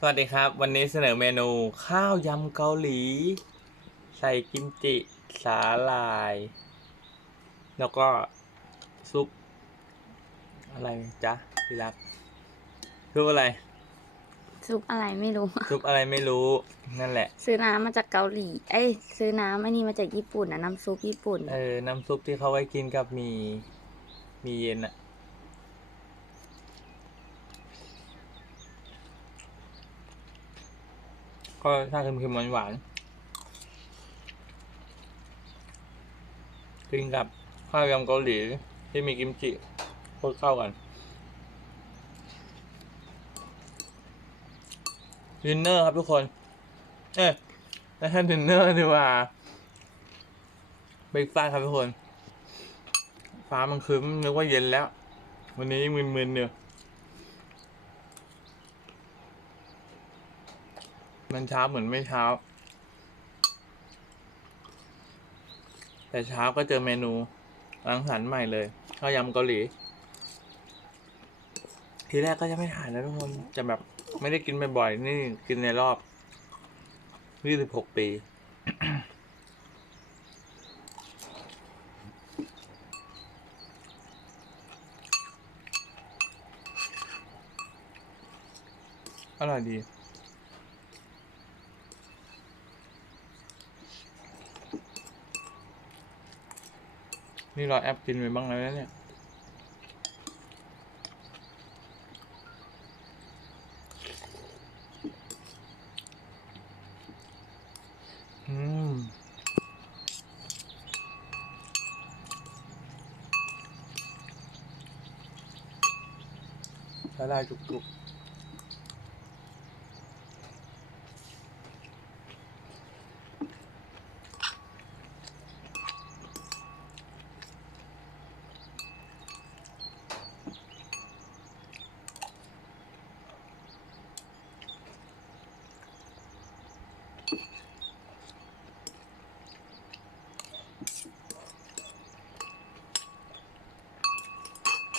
สวัสดีครับ วันนี้เสนอเมนูข้าวยำเกาหลี ใส่กิมจิสาหร่าย แล้วก็ซุป อะไรจ๊ะพี่รักซุปอะไร ซุปอะไรไม่รู้ ซุปอะไรไม่รู้นั่นแหละ ซื้อน้ำมาจากเกาหลี เอ้ยซื้อน้ำอันนี้มาจากญี่ปุ่นนะน้ำซุปญี่ปุ่น เออ น้ำซุปที่เขาไว้กินกับหมีหมีเย็นอะ ก็ถ้าเค็มๆหวานๆกินกับข้าวยำเกาหลีที่มีกิมจิโคตรเข้ากันดินเนอร์ครับทุกคน เอ๊ะไม่ใช่ดินเนอร์ดีกว่าเบรกฟาสครับทุกคน ฟ้ามันครึ้มนึกว่าเย็นแล้ว วันนี้มึนๆอยู่ย มันเช้าเหมือนไม่เช้า แต่เช้าก็เจอเมนูรังสรรค์ใหม่เลยข้าวยำเกาหลี ทีแรกก็จะไม่ถ่ายแล้วทุกคนจะแบบไม่ได้กินบ่อยๆนี่กินในรอบ26ปี อร่อยดี นี่เราแอปกินไปบ้างแล้วนะเนี่ย อืมสาลายจุกๆ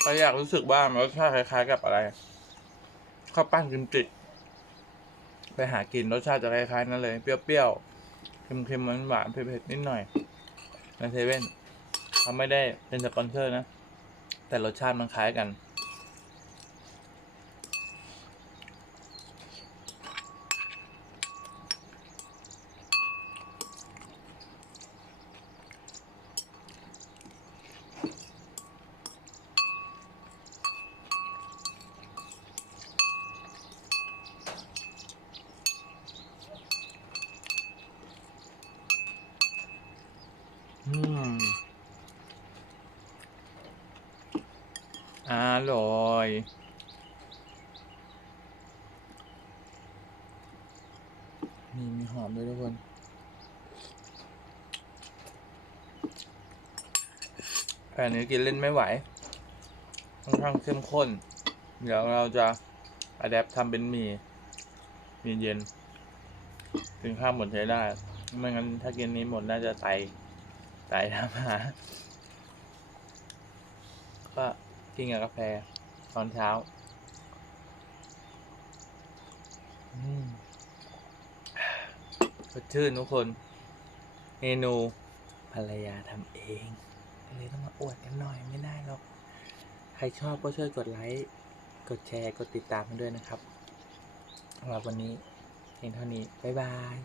รอยากรู้สึกว่ารสชาติคล้าย ๆ กับอะไรข้าวปั้นกิมจิไปหากินรสชาติจะคล้ายๆนั่นเลย เปรี้ยวๆ เค็มๆหวานๆเผ็ดๆนิดหน่อยในเซเว่นเขาไม่ได้เป็นสปอนเซอร์นะ แต่รสชาติมันคล้ายกัน อืมอร่อยนี่มีหอมด้วยทุกคนแผ่นนี้กินเล่นไม่ไหวค่อนข้างเข้มข้น เดี๋ยวเราจะอัดแอปทำเป็นหมี่มีเย็นกินข้าวหมดใช้ได้ ไม่งั้นถ้ากินนี้หมดน่าจะไต ไตทำหา ก็กินกับกาแฟตอนเช้า สดชื่นทุกคน เมนูภรรยาทำเองเลยต้องมาอวดกันหน่อยไม่ได้หรอก ใครชอบก็ช่วยกดไลค์ กดแชร์ กดติดตามกันด้วยนะครับสำหรับวันนี้เพียงเท่านี้ บ๊ายบาย